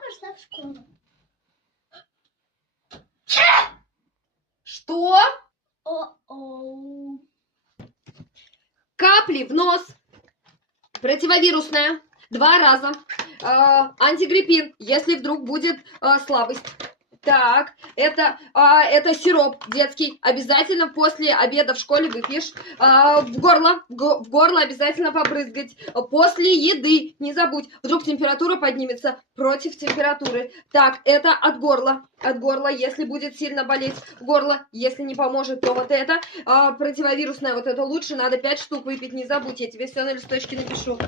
пошла в школу. Что? О-оу. Капли в нос. Противовирусная. 2 раза. Антигриппин, если вдруг будет слабость. Так, это сироп детский. Обязательно после обеда в школе выпьешь. В горло обязательно побрызгать. После еды, не забудь. Вдруг температура поднимется, против температуры. Так, это от горла. От горла, если будет сильно болеть горло. Если не поможет, то вот это. Противовирусное, вот это лучше. Надо 5 штук выпить, не забудь. Я тебе все на листочке напишу.